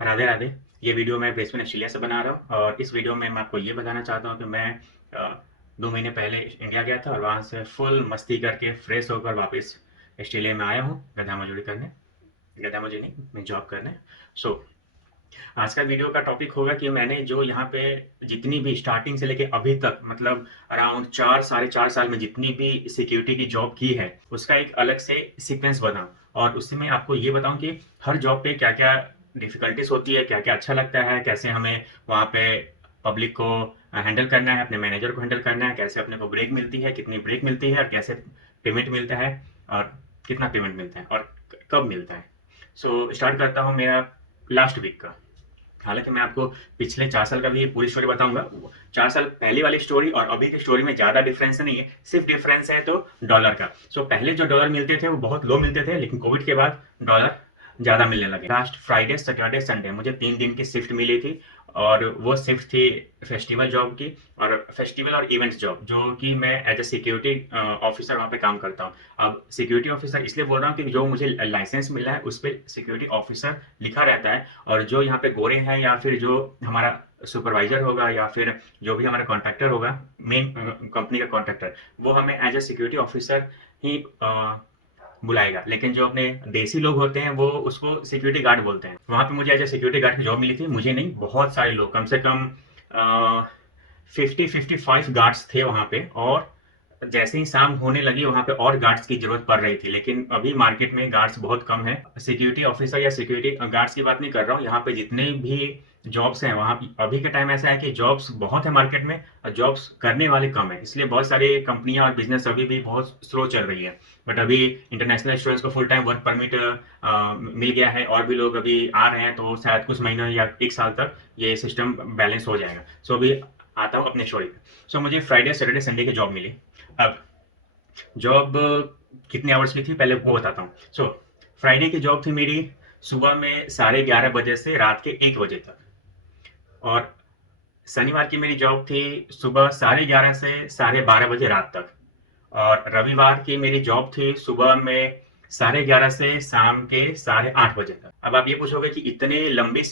राधे राधे। ये वीडियो मैं Brisbane Australia से बना रहा हूँ और इस वीडियो में मैं आपको ये बताना चाहता हूँ कि मैं 2 महीने पहले इंडिया गया था और वहाँ से फुल मस्ती करके फ्रेश होकर वापस ऑस्ट्रेलिया में आया हूँ गधा मजदूरी करने। गधा मजदूरी नहीं, मैं जॉब करने। सो आज का वीडियो का टॉपिक होगा कि मैंने जो यहाँ पे जितनी भी स्टार्टिंग से लेके अभी तक मतलब अराउंड 4 साढ़े 4 साल में जितनी भी सिक्योरिटी की जॉब की है उसका एक अलग से सीक्वेंस बनाऊं और उससे मैं आपको ये बताऊं कि हर जॉब पे क्या क्या डिफिकल्टीज होती है, क्या क्या अच्छा लगता है, कैसे हमें वहाँ पे पब्लिक को हैंडल करना है, अपने मैनेजर को हैंडल करना है, कैसे अपने को ब्रेक मिलती है, कितनी ब्रेक मिलती है और कैसे पेमेंट मिलता है और कितना पेमेंट मिलता है और कब मिलता है। सो स्टार्ट करता हूँ मेरा लास्ट वीक का। हालांकि मैं आपको पिछले 4 साल का भी पूरी स्टोरी बताऊंगा। 4 साल पहले वाली स्टोरी और अभी की स्टोरी में ज्यादा डिफरेंस नहीं है, सिर्फ डिफरेंस है तो डॉलर का। पहले जो डॉलर मिलते थे वो बहुत लो मिलते थे, लेकिन कोविड के बाद डॉलर ज्यादा मिलने लगे। लास्ट फ्राइडे सैटरडे संडे मुझे 3 दिन की शिफ्ट मिली थी और वो शिफ्ट थी फेस्टिवल जॉब की और फेस्टिवल और इवेंट्स जॉब, जो कि मैं एज ए सिक्योरिटी ऑफिसर वहाँ पे काम करता हूँ। अब सिक्योरिटी ऑफिसर इसलिए बोल रहा हूँ कि जो मुझे लाइसेंस मिला है उस पर सिक्योरिटी ऑफिसर लिखा रहता है और जो यहाँ पे गोरे हैं या फिर जो हमारा सुपरवाइजर होगा या फिर जो भी हमारा कॉन्ट्रैक्टर होगा, मेन कंपनी का कॉन्ट्रैक्टर, वो हमें एज ए सिक्योरिटी ऑफिसर ही बुलाएगा। लेकिन जो अपने देसी लोग होते हैं वो उसको सिक्योरिटी गार्ड बोलते हैं। वहां पे मुझे एज ए सिक्योरिटी गार्ड की जॉब मिली थी, मुझे नहीं, बहुत सारे लोग, कम से कम 50-55 गार्ड्स थे वहां पे। और जैसे ही शाम होने लगी वहां पे और गार्ड्स की जरूरत पड़ रही थी, लेकिन अभी मार्केट में गार्ड्स बहुत कम है। सिक्योरिटी ऑफिसर या सिक्योरिटी गार्ड्स की बात नहीं कर रहा हूँ, यहाँ पे जितने भी जॉब्स हैं वहाँ अभी के टाइम ऐसा है कि जॉब्स बहुत है मार्केट में और जॉब्स करने वाले कम है, इसलिए बहुत सारी कंपनियां और बिजनेस अभी भी बहुत स्लो चल रही है। बट अभी इंटरनेशनल स्टूडेंट्स को फुल टाइम वर्क परमिट मिल गया है और भी लोग अभी आ रहे हैं, तो शायद कुछ महीनों या 1 साल तक ये सिस्टम बैलेंस हो जाएगा। अभी आता हूँ अपने स्टोरी पे। मुझे फ्राइडे सैटरडे संडे की जॉब मिली। अब जॉब कितने आवर्स की थी पहले वो बताता हूँ। फ्राइडे की जॉब थी मेरी सुबह में 11:30 बजे से रात के 1 बजे तक, और शनिवार की मेरी जॉब थी सुबह 11:30 से 12:30 बजे रात तक, और रविवार की मेरी जॉब थी सुबह में 11:30 से शाम के 8:30 बजे तक। अब आप ये पूछोगे कि इतने लंबी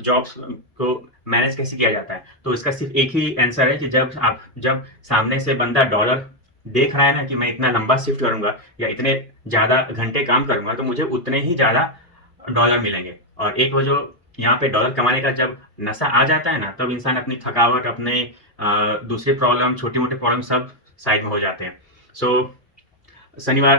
जॉब्स को मैनेज कैसे किया जाता है, तो इसका सिर्फ एक ही आंसर है कि जब सामने से बंदा डॉलर देख रहा है ना कि मैं इतना लंबा शिफ्ट करूंगा या इतने ज्यादा घंटे काम करूंगा तो मुझे उतने ही ज्यादा डॉलर मिलेंगे। और एक वो जो यहाँ पे डॉलर कमाने का जब नशा आ जाता है ना, तब इंसान अपनी थकावट, अपने दूसरी प्रॉब्लम, छोटी मोटी प्रॉब्लम सब साइड में हो जाते हैं। सो शनिवार,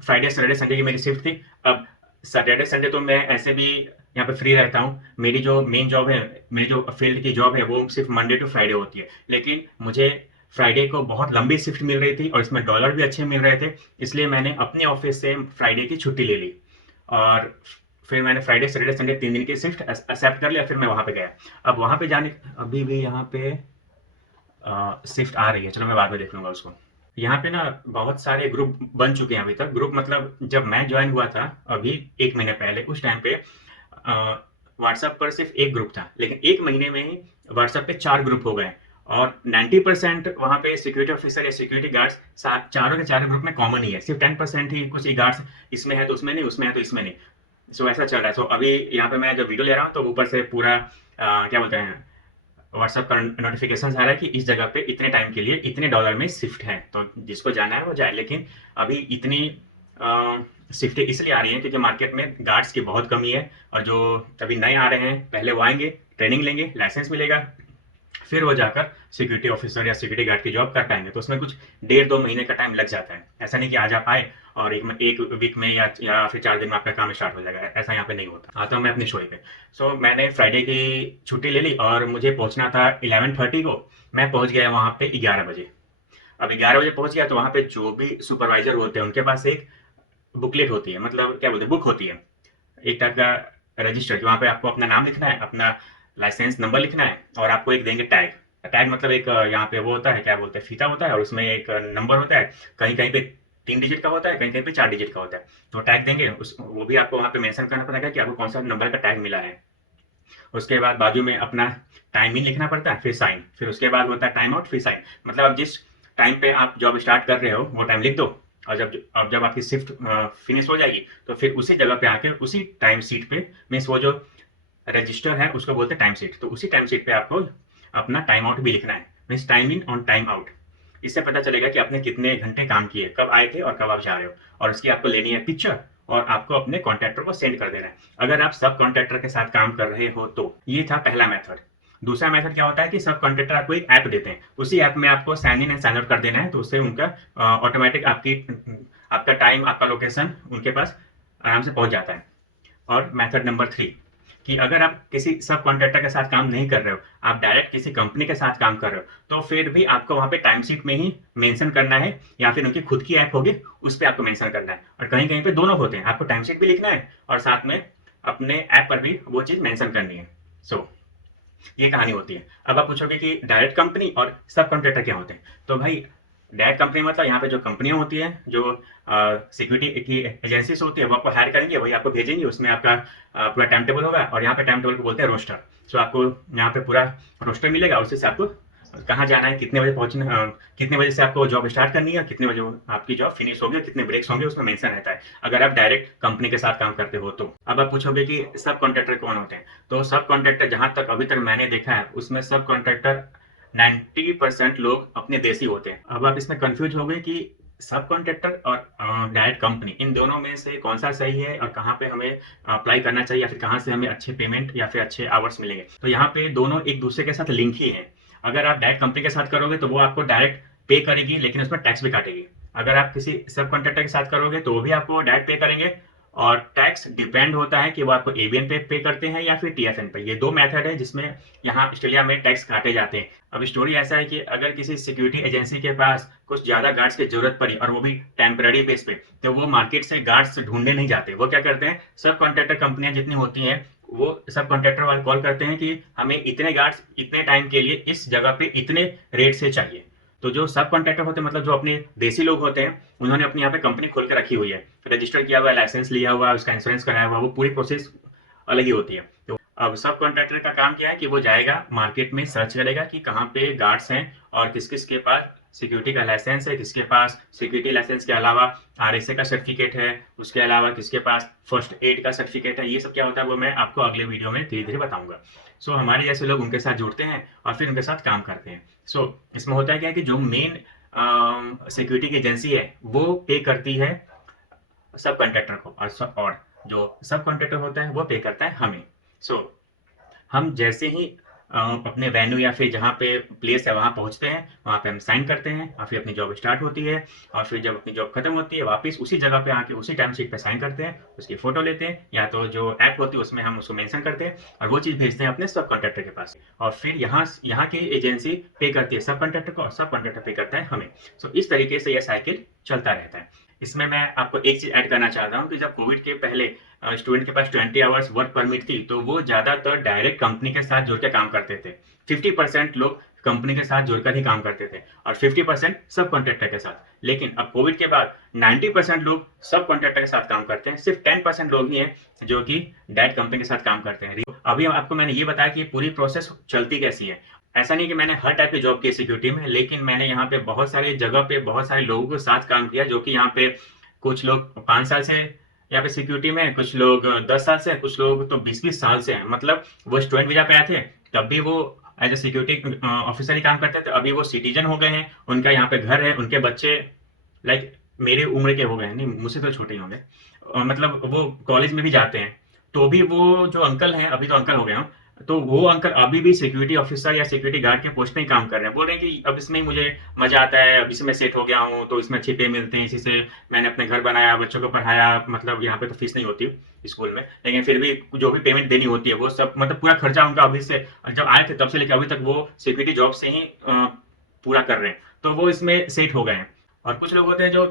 फ्राइडे सैटरडे संडे की मेरी शिफ्ट थी। अब सैटरडे संडे तो मैं ऐसे भी यहाँ पे फ्री रहता हूँ। मेरी जो मेन जॉब है, मेरी जो फील्ड की जॉब है वो सिर्फ मंडे टू फ्राइडे होती है, लेकिन मुझे फ्राइडे को बहुत लंबी शिफ्ट मिल रही थी और इसमें डॉलर भी अच्छे मिल रहे थे, इसलिए मैंने अपने ऑफिस से फ्राइडे की छुट्टी ले ली और फिर मैंने फ्राइडे सैटरडे संडे 3 दिन की शिफ्ट एक्सेप्ट कर लिया। फिर मैं वहां पे गया। अब वहां पे जाने, अभी भी यहाँ पे शिफ्ट आ रही है, चलो मैं बाद में देख लूंगा उसको। यहाँ पे ना बहुत सारे ग्रुप बन चुके हैं अभी तक। ग्रुप मतलब जब मैं ज्वाइन हुआ था अभी 1 महीने पहले, उस टाइम पे व्हाट्सएप पर सिर्फ एक ग्रुप था, लेकिन 1 महीने में ही व्हाट्सएप पे 4 ग्रुप हो गए और 90% वहाँ पे सिक्योरिटी ऑफिसर या सिक्योरिटी गार्ड्स चारों के चारों ग्रुप में कॉमन ही है। सिर्फ 10% ही कुछ गार्ड्स इसमें है तो उसमें नहीं, उसमें है तो इसमें नहीं। ऐसा चल रहा है। अभी यहाँ पे मैं जब वीडियो ले रहा हूँ तो ऊपर से पूरा क्या बोलते हैं, व्हाट्सएप पर नोटिफिकेशन आ रहा है कि इस जगह पे इतने टाइम के लिए इतने डॉलर में शिफ्ट है, तो जिसको जाना है वो जाए। लेकिन अभी इतनी शिफ्टें इसलिए आ रही हैं क्योंकि मार्केट में गार्ड्स की बहुत कमी है और जो अभी नए आ रहे हैं पहले वो आएंगे, ट्रेनिंग लेंगे, लाइसेंस मिलेगा, फिर वो जाकर सिक्योरिटी ऑफिसर या सिक्योरिटी गार्ड की जॉब कर पाएंगे। तो उसमें कुछ 1.5-2 महीने का टाइम लग जाता है। ऐसा नहीं कि आज आप आए और एक वीक में या फिर 4 दिन में आपका काम स्टार्ट हो जाएगा, ऐसा यहाँ पे नहीं होता। आता हूँ मैं अपनी स्टोरी पे। मैंने फ्राइडे की छुट्टी ले ली और मुझे पहुंचना था 11:30 को। मैं पहुंच गया वहां पे 11 बजे। अब 11 बजे पहुंच गया तो वहां पे जो भी सुपरवाइजर होते हैं उनके पास एक बुकलेट होती है, मतलब क्या बोलते हैं, बुक होती है, एक टाइप का रजिस्टर, कि वहाँ पे आपको अपना नाम लिखना है, अपना लाइसेंस नंबर लिखना है और आपको एक देंगे टैग। टैग मतलब एक यहाँ पे वो होता है, क्या बोलते हैं, फीता होता है और उसमें एक नंबर होता है। कहीं कहीं पे 3 डिजिट का होता है, कहीं कहीं पे 4 डिजिट का होता है। तो टैग देंगे, उस वो भी आपको वहाँ पे मेंशन करना पड़ेगा कि आपको कौन सा नंबर का टैग मिला है। उसके बाद बाजू में अपना टाइम इन लिखना पड़ता है, फिर साइन, फिर उसके बाद होता है टाइम आउट, फिर साइन। मतलब आप जिस टाइम पे आप जॉब स्टार्ट कर रहे हो वो टाइम लिख दो और जब आपकी शिफ्ट फिनिश हो जाएगी तो फिर उसी जगह पे आके उसी टाइम सीट पे मीन्स वो जो रजिस्टर है उसको बोलते हैं टाइम शीट। तो उसी टाइम शीट पे आपको अपना टाइम आउट भी लिखना है, मीन्स टाइम इन और टाइम आउट। इससे पता चलेगा कि आपने कितने घंटे काम किए, कब आए थे और कब आप जा रहे हो, और उसकी आपको लेनी है पिक्चर और आपको अपने कॉन्ट्रैक्टर को सेंड कर देना है, अगर आप सब कॉन्ट्रैक्टर के साथ काम कर रहे हो तो। ये था पहला मेथड। दूसरा मेथड क्या होता है कि सब कॉन्ट्रैक्टर आपको एक ऐप देते हैं, उसी ऐप में आपको sign in and sign out कर देना है, तो उससे उनका ऑटोमेटिक आपका टाइम, आपका लोकेशन उनके पास आराम से पहुंच जाता है। और मेथड नंबर 3 कि अगर आप किसी सब कॉन्ट्रैक्टर के साथ काम नहीं कर रहे हो, आप डायरेक्ट किसी कंपनी के साथ काम कर रहे हो, तो फिर भी आपको वहाँ पे टाइम शीट में ही मेंशन करना है, या फिर उनकी खुद की ऐप होगी उस पे आपको मेंशन करना है। और कहीं-कहीं पे दोनों होते हैं, आपको टाइम शीट भी लिखना है और साथ में अपने ऐप पर भी वो चीज़ मेंशन करनी है। सो ये कहानी होती है। अब आप पूछोगे कि डायरेक्ट कंपनी और सब कॉन्ट्रैक्टर क्या होते हैं? तो भाई डायरेक्ट कंपनी मतलब यहाँ पे जो कंपनियाँ होती हैं, जो सिक्योरिटी की एजेंसीज होती है, वो आपको हायर करेंगे, वही आपको भेजेंगी, उसमें आपका पूरा टाइम टेबल होगा, और यहाँ पे टाइम टेबल को बोलते हैं रोस्टर। सो आपको यहाँ पे पूरा रोस्टर मिलेगा, उसी से आपको कहाँ जाना है, कितने बजे पहुँचना, कितने बजे से आपको जॉब स्टार्ट करनी है, कितने बजे आपकी जॉब फिनिश होगी, कितने ब्रेक्स होंगे, उसमें मेंशन रहता है, अगर आप डायरेक्ट कंपनी के साथ काम करते हो तो। अब आप पूछोगे कि सब कॉन्ट्रैक्टर कौन होते हैं? तो सब कॉन्ट्रैक्टर जहाँ तक अभी तक मैंने देखा है, उसमें सब कॉन्ट्रैक्टर 90% लोग अपने देसी होते हैं। अब आप इसमें कंफ्यूज हो गए कि सब कॉन्ट्रैक्टर और डायरेक्ट कंपनी, इन दोनों में से कौन सा सही है और कहाँ पे हमें अप्लाई करना चाहिए, या फिर कहाँ से हमें अच्छे पेमेंट या फिर अच्छे आवर्स मिलेंगे? तो यहाँ पे दोनों एक दूसरे के साथ लिंक ही है। अगर आप डायरेक्ट कंपनी के साथ करोगे तो वो आपको डायरेक्ट पे करेगी, लेकिन उसमें टैक्स भी काटेगी। अगर आप किसी सब कॉन्ट्रैक्टर के साथ करोगे तो वो भी आपको डायरेक्ट पे करेंगे, और टैक्स डिपेंड होता है कि वो आपको एबीएन पे करते हैं या फिर टीएफएन पे। ये दो मेथड है जिसमें यहाँ ऑस्ट्रेलिया में टैक्स काटे जाते हैं। अब स्टोरी ऐसा है कि अगर किसी सिक्योरिटी एजेंसी के पास कुछ ज़्यादा गार्ड्स की जरूरत पड़ी, और वो भी टेम्पररी बेस पे, तो वो मार्केट से गार्ड्स ढूंढने नहीं जाते। वो क्या करते हैं, सब कॉन्ट्रैक्टर कंपनियां जितनी होती हैं, वो सब कॉन्ट्रैक्टर वाले कॉल करते हैं कि हमें इतने गार्ड्स इतने टाइम के लिए इस जगह पे इतने रेट से चाहिए। तो जो सब कॉन्ट्रैक्टर होते हैं, मतलब जो अपने देसी लोग होते हैं, उन्होंने अपने यहाँ पे कंपनी खोल के रखी हुई है, रजिस्टर किया हुआ है, लाइसेंस लिया हुआ है, उसका इंश्योरेंस कराया हुआ है, वो पूरी प्रोसेस अलग ही होती है। तो अब सब कॉन्ट्रैक्टर का काम क्या है कि वो जाएगा मार्केट में, सर्च करेगा कि कहाँ पे गार्ड्स हैं और किस किस के पास सिक्योरिटी का लाइसेंस है, किसके पास सिक्योरिटी लाइसेंस के अलावा आरएसए का सर्टिफिकेट है, उसके अलावा किसके पास फर्स्ट एड का सर्टिफिकेट है। ये सब क्या होता है वो मैं आपको अगले वीडियो में धीरे धीरे बताऊंगा। सो हमारे जैसे लोग उनके साथ जुड़ते हैं और फिर उनके साथ काम करते हैं। सो इसमें होता है क्या कि जो मेन सिक्योरिटी की एजेंसी है वो पे करती है सब कॉन्ट्रैक्टर को, और जो सब कॉन्ट्रैक्टर होता है वो पे करता है हमें। सो हम जैसे ही अपने वेन्यू या फिर जहाँ पे प्लेस है वहाँ पहुँचते हैं, वहाँ पे हम साइन करते हैं और फिर अपनी जॉब स्टार्ट होती है, और फिर जब अपनी जॉब खत्म होती है वापस उसी जगह पे आके उसी टाइम शीट पे साइन करते हैं, उसकी फोटो लेते हैं, या तो जो ऐप होती है उसमें हम उसको मेंशन करते हैं, और वो चीज़ भेजते हैं अपने सब कॉन्ट्रैक्टर के पास, और फिर यहाँ की एजेंसी पे करती है सब कॉन्ट्रैक्टर को और सब कॉन्ट्रैक्टर पे करता है हमें। सो इस तरीके से यह साइकिल चलता रहता है। इसमें मैं आपको एक चीज़ ऐड करना चाहता हूँ कि जब कोविड के पहले स्टूडेंट के पास 20 आवर्स वर्क परमिट थी, तो वो ज़्यादातर डायरेक्ट कंपनी के साथ जुड़ के काम करते थे। 50% लोग कंपनी के साथ जुड़कर ही काम करते थे और 50% सब कॉन्ट्रैक्टर के साथ। लेकिन अब कोविड के बाद 90% लोग सब कॉन्ट्रैक्टर के साथ काम करते हैं, सिर्फ 10% लोग ही हैं जो कि डायरेक्ट कंपनी के साथ काम करते हैं। अभी आपको मैंने ये बताया कि पूरी प्रोसेस चलती कैसी है। ऐसा नहीं कि मैंने हर टाइप की जॉब की सिक्योरिटी में, लेकिन मैंने यहाँ पे बहुत सारी जगह पे बहुत सारे लोगों के साथ काम किया, जो कि यहाँ पे कुछ लोग 5 साल से यहाँ पे सिक्योरिटी में, कुछ लोग 10 साल से, कुछ लोग तो 20-20 साल से हैं। मतलब वो स्टूडेंट वीजा पे आए थे तब भी वो एज ए सिक्योरिटी ऑफिसर ही काम करते थे, अभी वो सिटीजन हो गए हैं, उनका यहाँ पे घर है, उनके बच्चे लाइक मेरे उम्र के हो गए हैं, नहीं मुझसे तो छोटे ही होंगे, मतलब वो कॉलेज में भी जाते हैं। तो भी वो जो अंकल हैं, अभी तो अंकल हो गए हैं, तो वो अंकल अभी भी सिक्योरिटी ऑफिसर या सिक्योरिटी गार्ड के पोस्ट में ही काम कर रहे हैं। बोल रहे हैं कि अब इसमें ही मुझे मजा आता है, अब इसमें सेट हो गया हूँ, तो इसमें अच्छे पे मिलते हैं, इसी से मैंने अपने घर बनाया, बच्चों को पढ़ाया। मतलब यहाँ पे तो फीस नहीं होती स्कूल में, लेकिन फिर भी जो भी पेमेंट देनी होती है वो सब, मतलब पूरा खर्चा उनका अभी से, जब आए थे तब से लेकर अभी तक वो सिक्योरिटी जॉब से ही पूरा कर रहे हैं, तो वो इसमें सेट हो गए हैं। और कुछ लोग होते हैं जो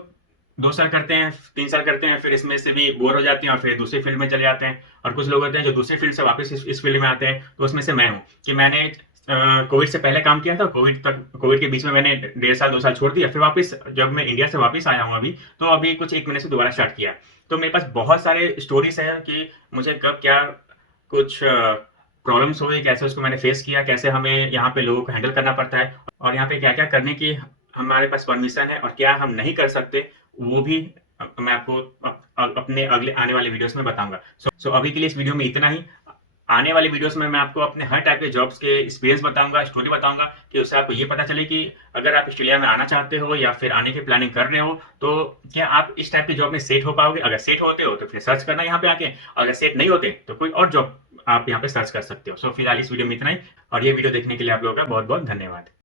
2 साल करते हैं, 3 साल करते हैं, फिर इसमें से भी बोर हो जाते हैं और फिर दूसरी फील्ड में चले जाते हैं। और कुछ लोग होते हैं जो दूसरी फील्ड से वापस इस फील्ड में आते हैं, तो उसमें से मैं हूँ कि मैंने कोविड से पहले काम किया था, कोविड के बीच में मैंने 1.5 साल 2 साल छोड़ दिया, फिर वापस जब मैं इंडिया से वापस आया हूँ अभी, तो अभी कुछ 1 महीने से दोबारा स्टार्ट किया। तो मेरे पास बहुत सारे स्टोरीज हैं कि मुझे कब क्या कुछ प्रॉब्लम्स हुई, कैसे उसको मैंने फेस किया, कैसे हमें यहाँ पे लोगों को हैंडल करना पड़ता है, और यहाँ पे क्या क्या करने की हमारे पास परमिशन है और क्या हम नहीं कर सकते, वो भी मैं आपको अपने अगले आने वाले वीडियोस में बताऊंगा। सो अभी के लिए इस वीडियो में इतना ही। आने वाली वीडियोस में मैं आपको अपने हर टाइप के जॉब्स के एक्सपीरियंस बताऊंगा, स्टोरी बताऊंगा कि उससे आपको ये पता चले कि अगर आप ऑस्ट्रेलिया में आना चाहते हो या फिर आने की प्लानिंग कर रहे हो तो क्या आप इस टाइप की जॉब में सेट हो पाओगे। अगर सेट होते हो तो फिर सर्च करना यहाँ पे आके, अगर सेट नहीं होते तो कोई और जॉब आप यहाँ पे सर्च कर सकते हो। सो फिलहाल इस वीडियो में इतना ही, और ये वीडियो देखने के लिए आप लोगों का बहुत बहुत धन्यवाद।